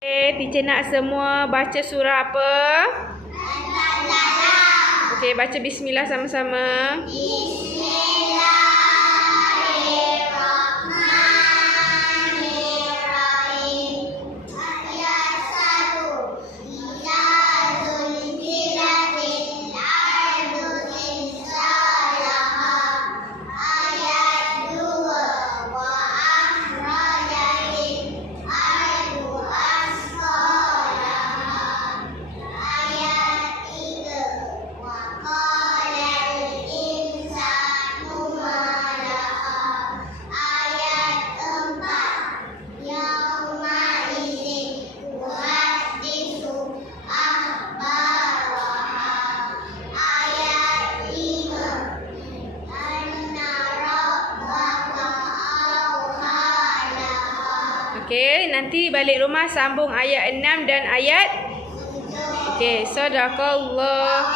Teacher nak semua baca surah apa? Okey, baca bismillah sama-sama. Okey, nanti balik rumah sambung ayat 6 dan ayat. Okey, sadaqallah.